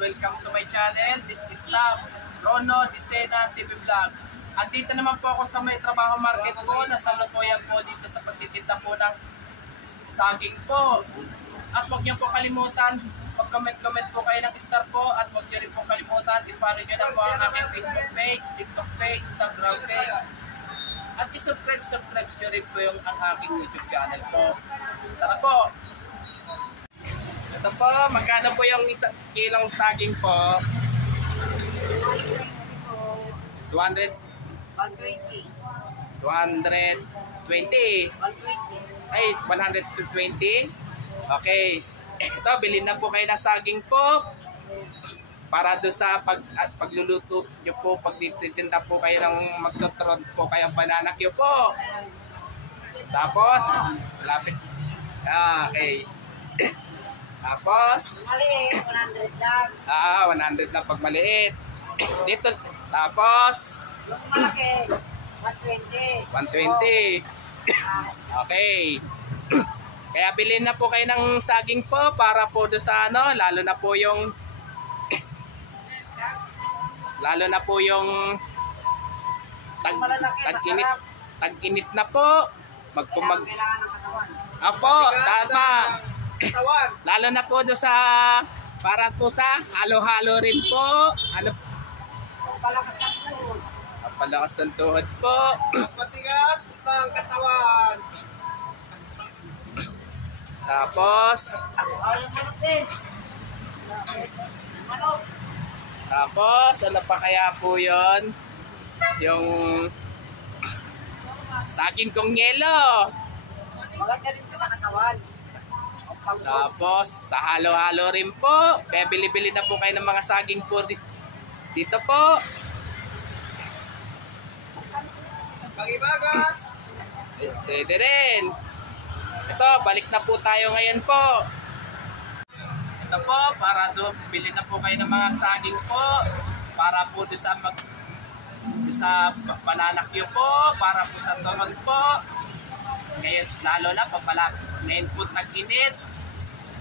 welcome to my channel. This is Rono Dicena TV Vlog. Andito naman po ako sa may trabaho market ko. Nasalukuyan po dito sa pagtitinda po ng saging po. At huwag niyo po kalimutan, mag-comment po kayo ng star po. At huwag niyo rin po kalimutan, i-follow niyo na po ang aking Facebook page, TikTok page, Instagram page. At i-subscribe nyo rin po yung ang aking YouTube channel po. Tara po! Ito po, magkano po yung isang kilong saging po? 200? 120. 220? 120. Ay, 120? Okay. Ito, bilhin na po kayo ng saging po. Para doon sa pagluluto nyo po, pagtitinda po kayo ng magtotron po kayo banana cue po. Tapos, lapit. Okay. Tapos, Maliit, 100 lang. 100 lang pag maliit. Dito, tapos, Yung malaki, 120. 120. Okay. Kaya bilhin na po kayo ng saging po para po doon sa lalo na po yung tag-init na po. Kailangan ng katawan. Apo, tama. Lalo na po doon sa para po sa halo-halo rin po. Ano? Palakas ng tuhod. Palakas ng tuhod po. Patigas ng katawan. Tapos, Yung manok din. Manok. tapos ano pa kaya po yon? Yung saging kong yelo. Maganda rin sa katawan. Tapos, sa halo-halo rin po. Kaya bili-bili na po kayo ng mga saging po dito po. Pagibagas. Pwede rin. Ito, balik na po tayo ngayon po. Ito po, para doon, bili na po kayo ng mga saging po. Para po doon sa banana cue po. Para po sa turon po. Ngayon, lalo na ngayon po nag-init.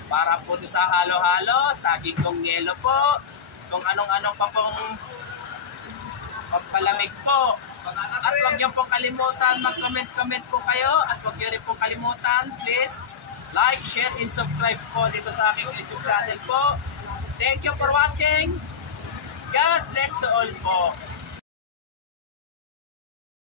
Para po doon sa halo-halo, saging kong yelo po. Kung anong-anong pa pong pampalamig po. At huwag niyo pong kalimutan, mag-comment po kayo. At huwag niyo rin pong kalimutan, please, like, share, and subscribe po dito sa aking YouTube channel po. Thank you for watching. God bless to all po.